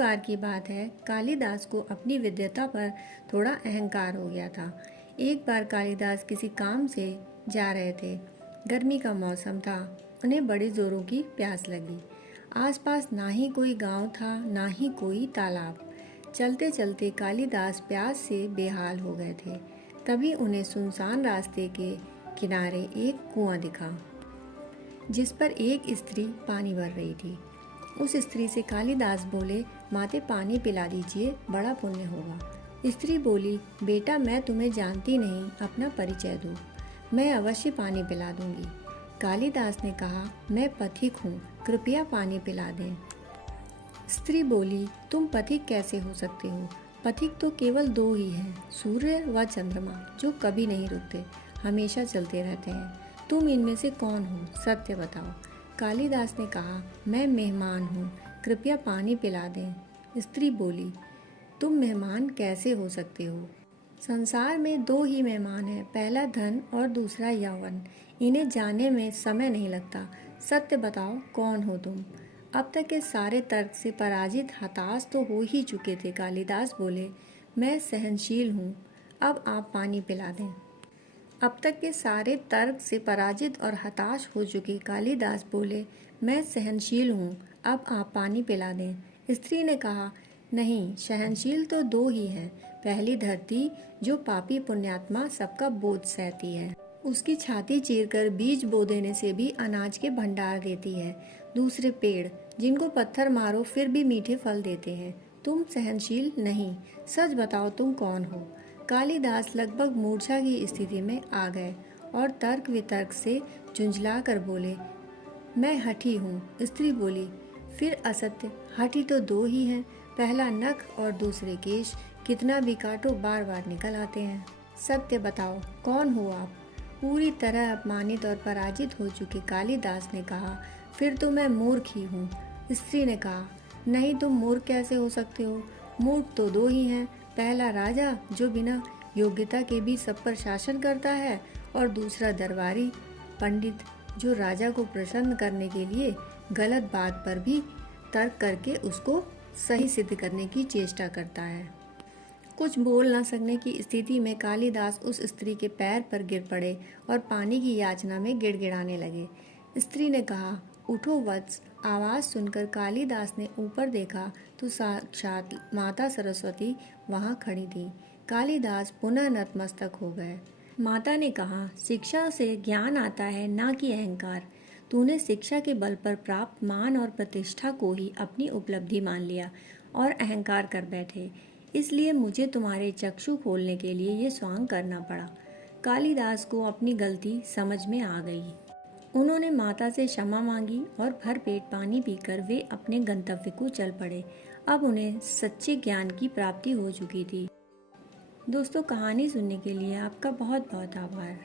बार की बात है, कालिदास को अपनी विद्वता पर थोड़ा अहंकार हो गया था। एक बार कालिदास किसी काम से जा रहे थे। गर्मी का मौसम था। उन्हें बड़ी जोरों की प्यास लगी। आसपास ना ही कोई गांव था, ना ही कोई तालाब। चलते चलते कालिदास प्यास से बेहाल हो गए थे। तभी उन्हें सुनसान रास्ते के किनारे एक कुआं दिखा, जिस पर एक स्त्री पानी भर रही थी। उस स्त्री से कालिदास बोले, माते पानी पिला दीजिए, बड़ा पुण्य होगा। स्त्री बोली, बेटा मैं तुम्हें जानती नहीं, अपना परिचय दो, मैं अवश्य पानी पिला दूंगी। कालिदास ने कहा, मैं पथिक हूँ, कृपया पानी पिला दें। स्त्री बोली, तुम पथिक कैसे हो सकते हो? पथिक तो केवल दो ही हैं, सूर्य व चंद्रमा, जो कभी नहीं रुकते, हमेशा चलते रहते हैं। तुम इनमें से कौन हो? सत्य बताओ। कालिदास ने कहा, मैं मेहमान हूँ, कृपया पानी पिला दें। स्त्री बोली, तुम मेहमान कैसे हो सकते हो? संसार में दो ही मेहमान हैं, पहला धन और दूसरा यौवन। इन्हें जाने में समय नहीं लगता। सत्य बताओ, कौन हो तुम? अब तक के सारे तर्क से पराजित हताश तो हो ही चुके थे। कालिदास बोले, मैं सहनशील हूँ, अब आप पानी पिला दें। अब तक के सारे तर्क से पराजित और हताश हो चुके कालिदास बोले, मैं सहनशील हूँ, अब आप पानी पिला दें। स्त्री ने कहा, नहीं, सहनशील तो दो ही हैं। पहली धरती, जो पापी पुण्यात्मा सबका बोझ सहती है, उसकी छाती चीरकर बीज बो देने से भी अनाज के भंडार देती है। दूसरे पेड़, जिनको पत्थर मारो फिर भी मीठे फल देते हैं। तुम सहनशील नहीं, सच बताओ तुम कौन हो? कालिदास लगभग मूर्छा की स्थिति में आ गए और तर्क वितर्क से झुंझला कर बोले, मैं हठी हूँ। स्त्री बोली, फिर असत्य, हठी तो दो ही हैं, पहला नख और दूसरे केश, कितना भी काटो बार बार निकल आते हैं। सत्य बताओ, कौन हो आप? पूरी तरह अपमानित और पराजित हो चुके कालिदास ने कहा, फिर तो मैं मूर्ख ही हूँ। स्त्री ने कहा, नहीं, तुम मूर्ख कैसे हो सकते हो? मूर्ख तो दो ही हैं, पहला राजा, जो बिना योग्यता के भी सब पर शासन करता है, और दूसरा दरबारी पंडित, जो राजा को प्रसन्न करने के लिए गलत बात पर भी तर्क करके उसको सही सिद्ध करने की चेष्टा करता है। कुछ बोल न सकने की स्थिति में कालिदास उस स्त्री के पैर पर गिर पड़े और पानी की याचना में गिड़गिड़ाने लगे। स्त्री ने कहा, उठो वत्स। आवाज़ सुनकर कालिदास ने ऊपर देखा तो साक्षात माता सरस्वती वहाँ खड़ी थी। कालिदास पुनः नतमस्तक हो गए। माता ने कहा, शिक्षा से ज्ञान आता है, ना कि अहंकार। तूने शिक्षा के बल पर प्राप्त मान और प्रतिष्ठा को ही अपनी उपलब्धि मान लिया और अहंकार कर बैठे, इसलिए मुझे तुम्हारे चक्षु खोलने के लिए ये स्वांग करना पड़ा। कालिदास को अपनी गलती समझ में आ गई। उन्होंने माता से क्षमा मांगी और भर पेट पानी पीकर वे अपने गंतव्य को चल पड़े। अब उन्हें सच्चे ज्ञान की प्राप्ति हो चुकी थी। दोस्तों, कहानी सुनने के लिए आपका बहुत बहुत आभार।